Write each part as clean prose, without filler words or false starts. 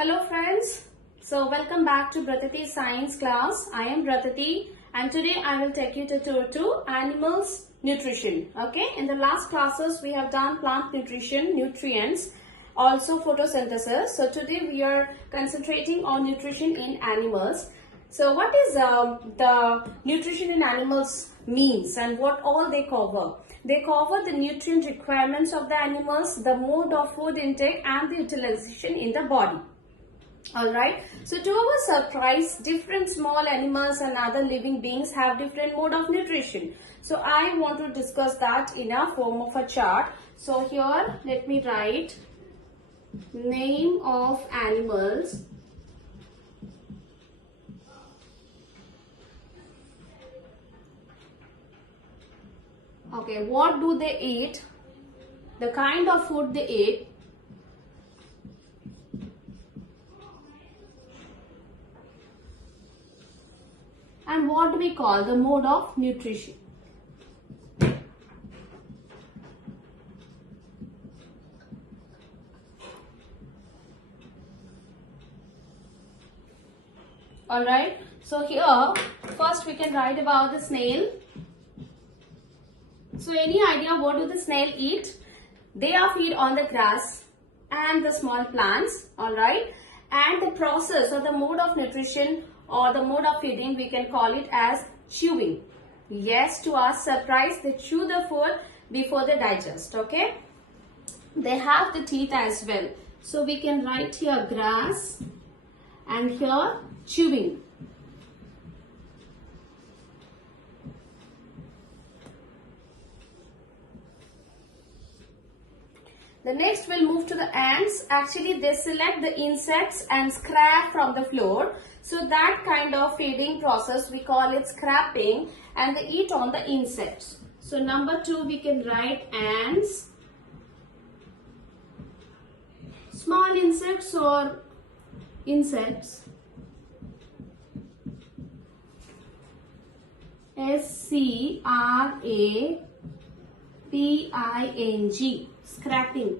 Hello friends, so welcome back to Bratati Science class. I am Bratati and today I will take you to tour to animals nutrition. Okay, in the last classes we have done plant nutrition, nutrients, also photosynthesis. So today we are concentrating on nutrition in animals. So what is the nutrition in animals means and what all they cover? They cover the nutrient requirements of the animals, the mode of food intake and the utilization in the body. Alright, so to our surprise, different small animals and other living beings have different mode of nutrition. So I want to discuss that in a form of a chart. So here let me write name of animals. Okay, what do they eat? The kind of food they eat. And what we call the mode of nutrition. Alright, so here first we can write about the snail. So any idea what do the snail eat? They are feed on the grass and the small plants. Alright, and the process or the mode of nutrition or the mode of feeding, we can call it as chewing. Yes, to our surprise, they chew the food before they digest. Okay, they have the teeth as well. So we can write here grass and here chewing. The next we'll move to the ants. Actually, they select the insects and scrap from the floor. So that kind of feeding process, we call it scrapping, and they eat on the insects. So number 2, we can write ants. Small insects or insects. S-C-R-A-P-I-N-G. Scrapping.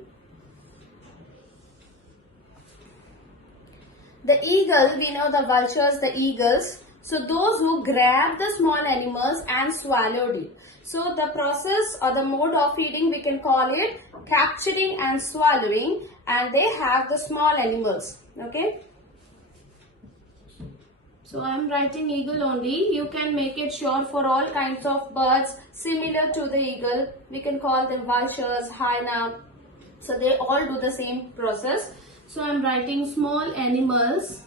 The eagle, we know the vultures, the eagles. So those who grab the small animals and swallowed it. So the process or the mode of feeding, we can call it capturing and swallowing, and they have the small animals. Okay. So I am writing eagle only. You can make it sure for all kinds of birds similar to the eagle. We can call them vultures, hyena. So they all do the same process. So I am writing small animals.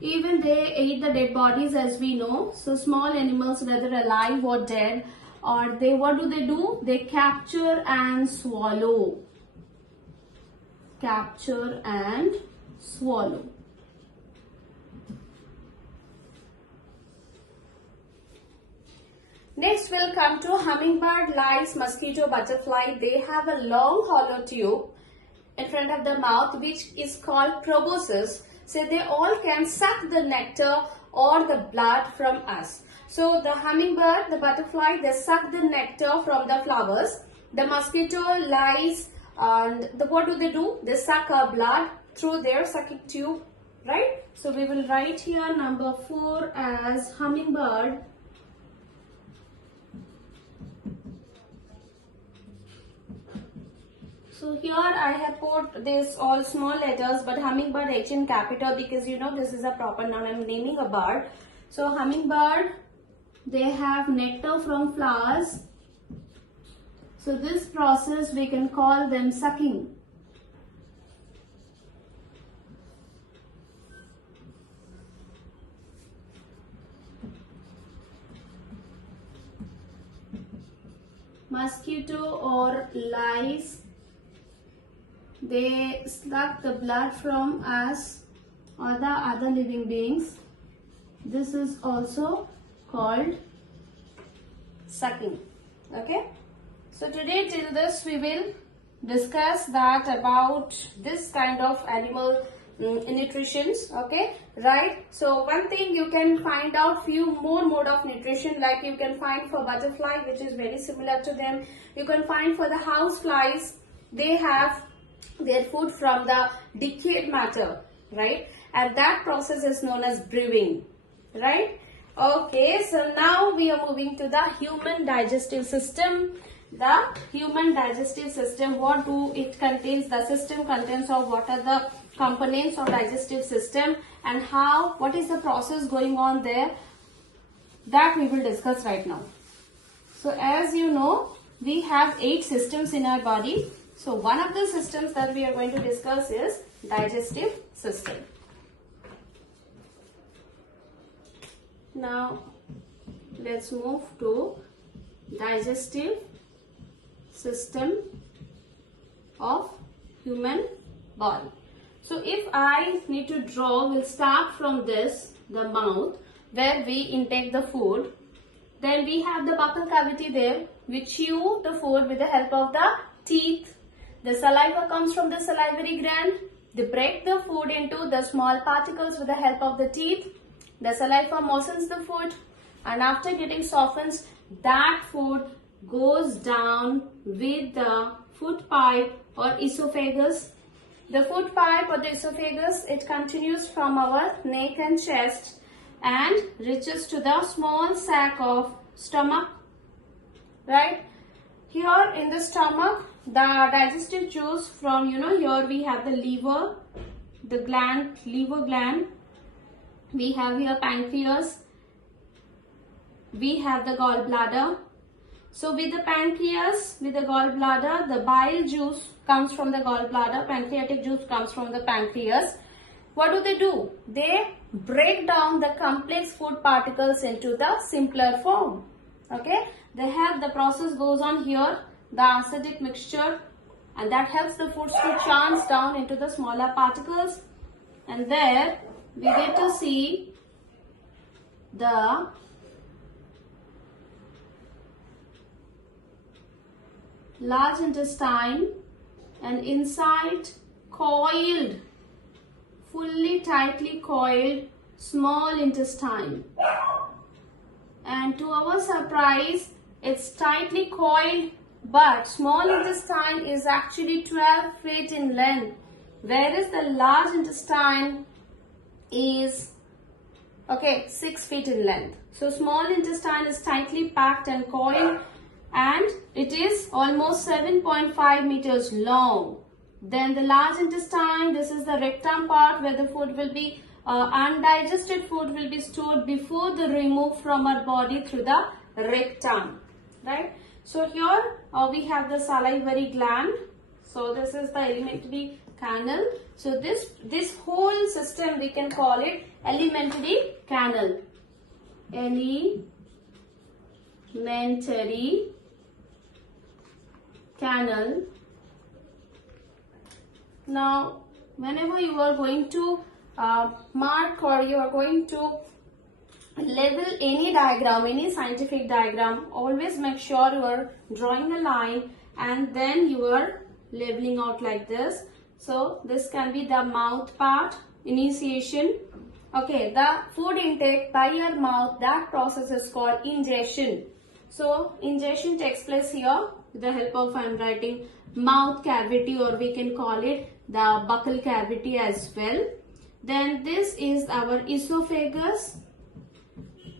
Even they eat the dead bodies, as we know. So small animals, whether alive or dead, or what do? They capture and swallow. Capture and swallow. Next we'll come to hummingbird, lice, mosquito, butterfly. They have a long hollow tube in front of the mouth which is called proboscis. So they all can suck the nectar or the blood from us. So the hummingbird, the butterfly, they suck the nectar from the flowers. The mosquito, lice, and what do? They suck our blood through their sucking tube, right? So we will write here number 4 as hummingbird. So here I have put this all small letters, but hummingbird H in capital because you know this is a proper noun. I am naming a bird. So hummingbird, they have nectar from flowers. So this process we can call them sucking. Mosquito or lice, they suck the blood from us or the other living beings. This is also called sucking. Okay. So today till this we will discuss that about this kind of animal nutritions. Okay, right? So one thing you can find out few more mode of nutrition, like you can find for butterfly, which is very similar to them. You can find for the house flies, they have their food from the decayed matter, right? And that process is known as brewing, right? Okay, so now we are moving to the human digestive system. The human digestive system, what do it contains? The system contains of what are the components of digestive system and how, what is the process going on there, that we will discuss right now. So as you know, we have 8 systems in our body. So one of the systems that we are going to discuss is digestive system. Now let's move to digestive system of human body. So if I need to draw, we'll start from this, the mouth, where we intake the food. Then we have the buccal cavity there. We chew the food with the help of the teeth. The saliva comes from the salivary gland. They break the food into the small particles with the help of the teeth. The saliva moistens the food, and after getting softened, that food goes down with the food pipe or esophagus. The food pipe or the esophagus, it continues from our neck and chest and reaches to the small sac of stomach, right? Here in the stomach, the digestive juice from, here we have the liver, the gland, liver gland. We have here pancreas. We have the gallbladder. So with the pancreas, with the gallbladder, the bile juice comes from the gallbladder. Pancreatic juice comes from the pancreas. What do? They break down the complex food particles into the simpler form. Okay. The process goes on here, the acidic mixture, and that helps the foods to chance down into the smaller particles. And there we get to see the large intestine, and inside coiled, fully tightly coiled small intestine. And to our surprise, it's tightly coiled, but small intestine is actually 12 feet in length, whereas the large intestine is 6 feet in length. So small intestine is tightly packed and coiled, and it is almost 7.5 meters long. Then the large intestine, this is the rectum part where the food will be, undigested food will be stored before the remove from our body through the rectum, right? So here we have the salivary gland. So this is the alimentary canal. So this whole system we can call it alimentary canal. Alimentary canal. Now, whenever you are going to mark or you are going to label any diagram, any scientific diagram, always make sure you are drawing a line and then you are labeling out like this. So this can be the mouth part, initiation. Okay, the food intake by your mouth, that process is called ingestion. So ingestion takes place here with the help of, I am writing, mouth cavity, or we can call it the buccal cavity as well. Then this is our esophagus,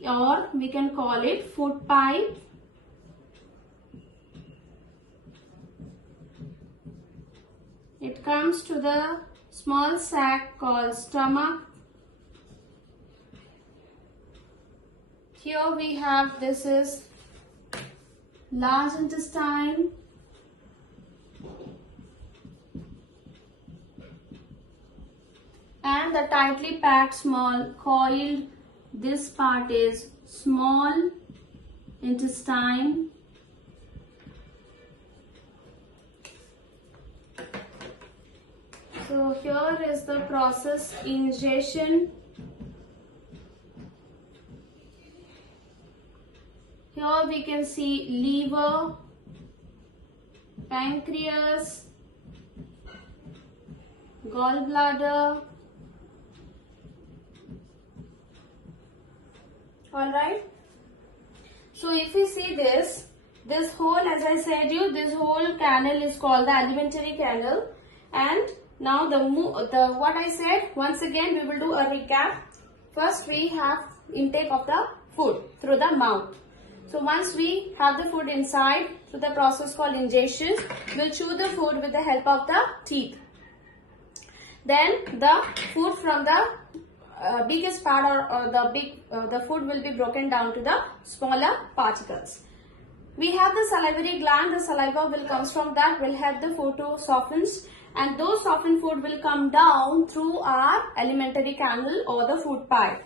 or we can call it food pipe. It comes to the small sac called stomach. Here we have, this is large intestine. And the tightly packed small coiled, this part is small intestine. So here is the process ingestion. Here we can see liver, pancreas, gallbladder. Alright. So if you see this whole, as I said you, this whole canal is called the alimentary canal. And Now the what I said, once again we will do a recap. First we have intake of the food through the mouth. So once we have the food inside, through the process called ingestion, we'll chew the food with the help of the teeth. Then the food from the biggest part or the food will be broken down to the smaller particles. We have the salivary gland. The saliva will comes from that, will help the food to soften, and those softened food will come down through our alimentary canal or the food pipe,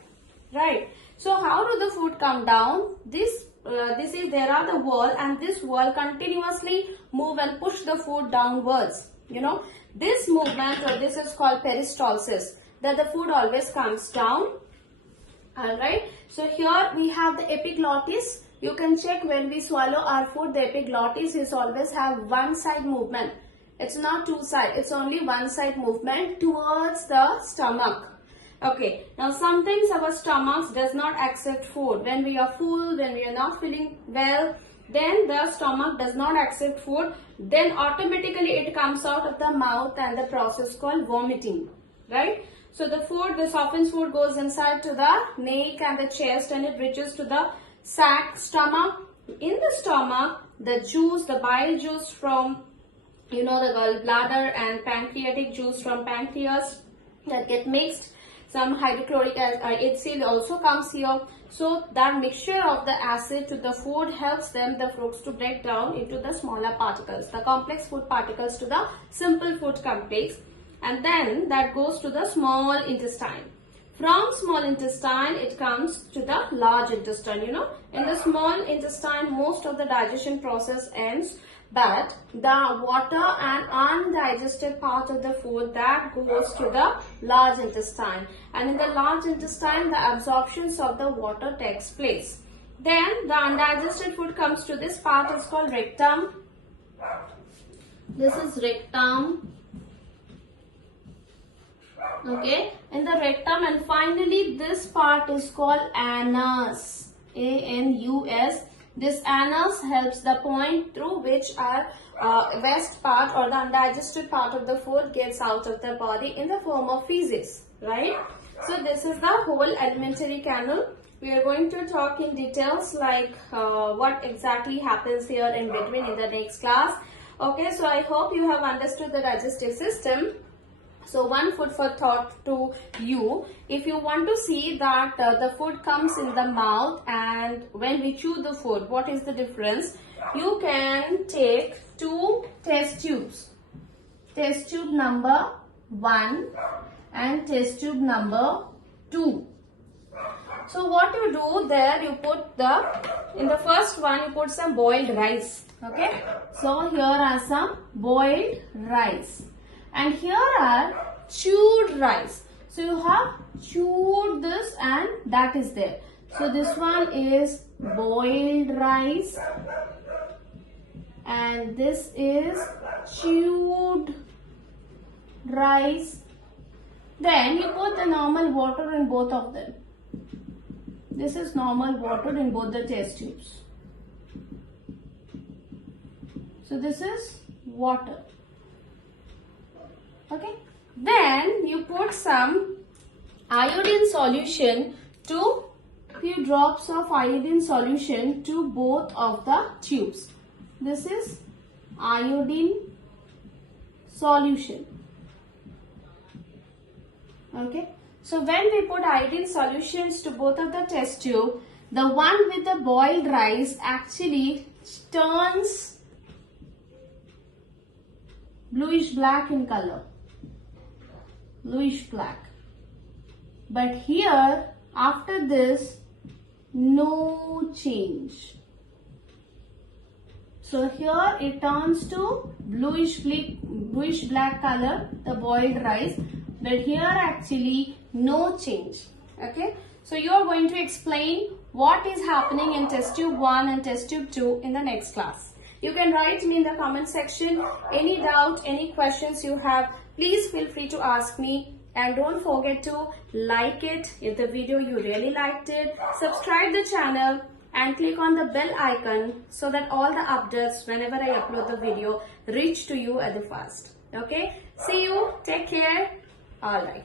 right? So how do the food come down? There are the wall, and this wall continuously move and push the food downwards. You know, this movement, or this is called peristalsis, that the food always comes down. Alright, so here we have the epiglottis. You can check when we swallow our food, the epiglottis is always have one side movement. It's not two side, it's only one side movement towards the stomach. Okay, now sometimes our stomachs does not accept food. When we are full, when we are not feeling well, then the stomach does not accept food. Then automatically it comes out of the mouth and the process called vomiting, right? So the food, the softened food goes inside to the neck and the chest, and it reaches to the sac, stomach. In the stomach, the juice, the bile juice from, you know, the gallbladder and pancreatic juice from pancreas that get mixed. Some hydrochloric acid also comes here. So that mixture of the acid to the food helps them, the fruits, to break down into the smaller particles, the complex food particles to the simple food complex, and then that goes to the small intestine. From small intestine it comes to the large intestine. You know, in the small intestine most of the digestion process ends, but the water and undigested part of the food, that goes to the large intestine, and in the large intestine the absorptions of the water takes place. Then the undigested food comes to this part, is called rectum. This is rectum. Okay, in the rectum, and finally this part is called anus. A-N-U-S. This anus helps the point through which our waste part or the undigested part of the food gets out of the body in the form of feces, right? So this is the whole alimentary canal. We are going to talk in details like what exactly happens here in between in the next class. Okay, so I hope you have understood the digestive system. So one food for thought to you, if you want to see that the food comes in the mouth and when we chew the food, what is the difference? You can take two test tubes. Test tube number 1 and test tube number 2. So what you do there, you put in the first one you put some boiled rice. Okay. So here are some boiled rice. And here are chewed rice. So you have chewed this and that is there. So this one is boiled rice and this is chewed rice. Then you put the normal water in both of them. This is normal water in both the test tubes. So this is water. Okay. Then you put some iodine solution, few drops of iodine solution to both of the tubes. This is iodine solution. Okay. So when we put iodine solutions to both of the test tube, the one with the boiled rice actually turns bluish black in color. Bluish black. But here, after this, no change. So here it turns to bluish black color, the boiled rice. But here actually no change. Okay. So you are going to explain what is happening in test tube 1 and test tube 2 in the next class. You can write me in the comment section any doubt, any questions you have. Please feel free to ask me, and don't forget to like it if the video you really liked it. Subscribe the channel and click on the bell icon so that all the updates whenever I upload the video reach to you at the first. Okay. See you. Take care. All right.